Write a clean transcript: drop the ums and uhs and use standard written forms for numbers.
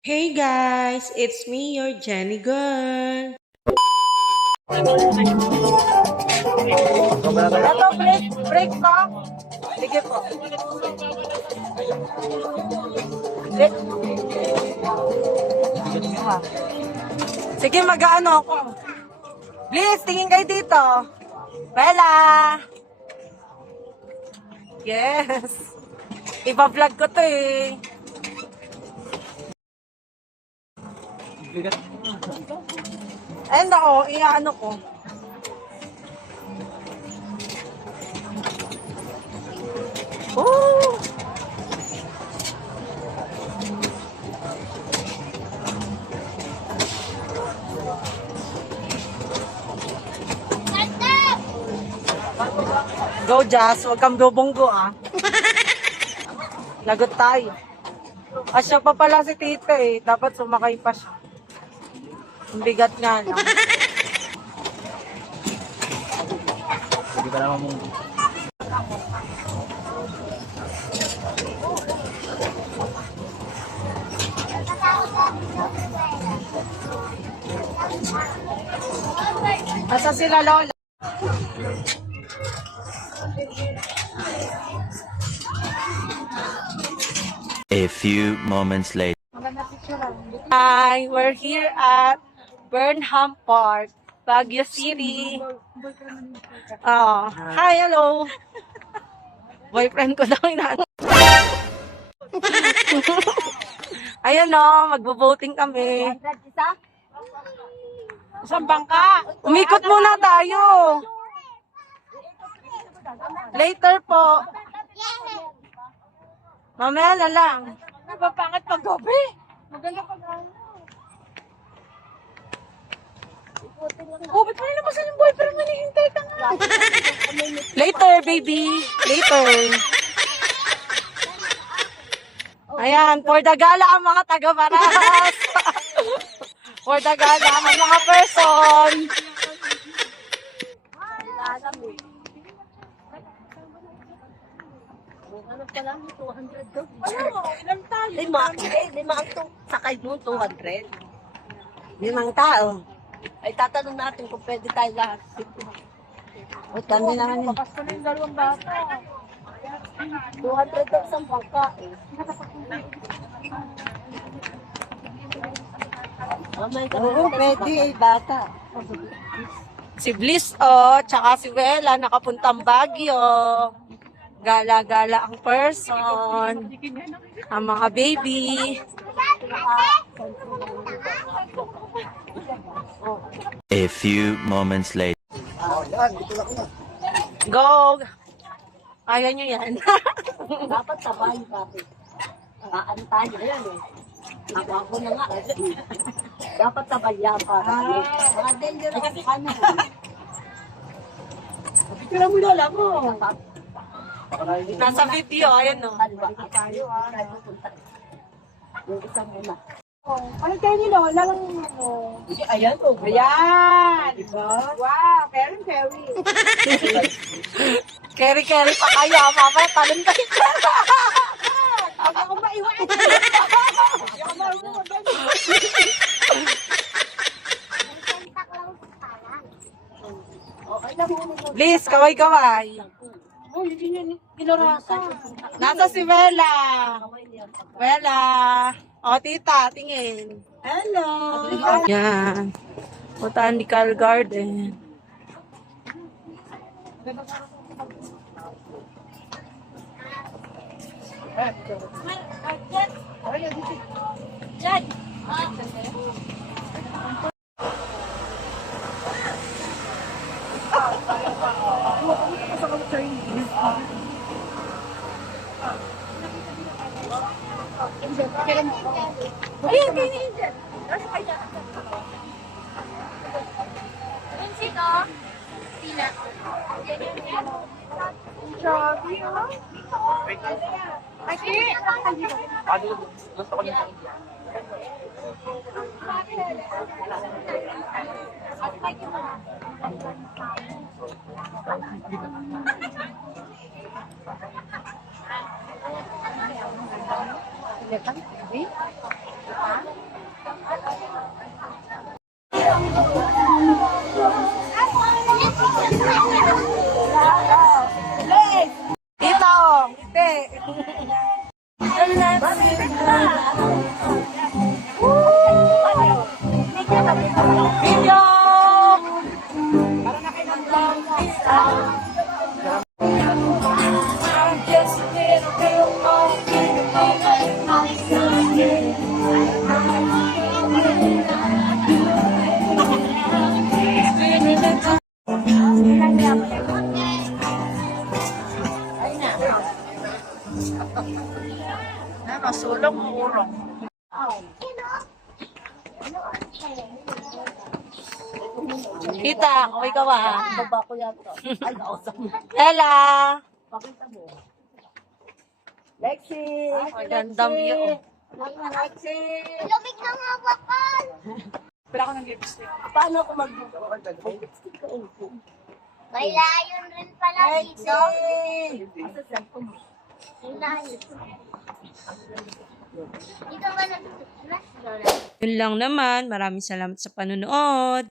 Hey guys, it's me, your Jenny girl. Ito, break pa. Sige po. Break. Sige, mag-ano ako. Please, tingin kayo dito. Bella! Yes. Iba-vlog ko to eh. Ayun ako, iaano ko. Oh! Go, Jazz. Huwag kang bubonggo, ah. Lagot tayo. Siya pa pala si tita eh. Dapat sumakay pa siya. Ang bigat nga lang. Hindi ka naman mong... Asa sila, Lola? A few moments later. Hi, we're here at Burnham Park, Baguio City. Hi, hello. Boyfriend ko daw inaano. Ayun o, magbo-voting kami. Isang bangka. Umikot muna tayo. Later po. Mamaya na lang. Napapangat pag gabi. Maganda pag ano. Oh, ba't mo nilabasan yung boyfriend mo? Nihintay ka nga. Later, baby. Later. Ayan, for the gala ang mga taga-Baras. For the gala ang mga person. Ano pa lang, 200 daw. Ilang tao? Lima ang sakay mo, 200. Limang tao. Ay, tatanong natin kung pwede tayo lahat. O, tandi naman yun. Papasko na yung dalawang bata. 200 daw isang bangka. Oo, pwede eh, bata. Si Bliss, tsaka si Wela, nakapuntang Baguio. Gala-gala ang person. Ang mga baby. A few moments later. Go! Ayaw nyo yan. Dapat sabay, bakit? Ano tayo yan eh. Ako na nga. Dapat sabay yan para. Mga dangerous ka na. Picture mo lola mo. Nasa video, ayan o. Yung isang muna. Ano kayo ni Lola lang ano? Ayan o. Ayan! Diba? Wow, Keri. Keri pa kaya, mama. Talon kayo. Ako maiwan. Ako marunong. Please, kaway-kaway. Oh, hindi niya kinurasa. Nasa si Bella. Bella. O, tita, tingin. Hello. Yan. Botanical Garden. Diyan. Ayan, kayo ni Angel. Sino? Sila. Sabi, ha? Aki. Gusto ko niya. Sila kan? Tita, kaway ka ba? Baba ko yata. Ay, nausap mo. Ella! Pakita mo. Lexi! Gandang view. Lexi! Lamig ng hawakan. Paano ako mag... May layon rin pala dito. Lexi! Asa cellphone mo? May layon. Dito ka nagtutuplas, Lola. Yun lang naman. Maraming salamat sa panonood.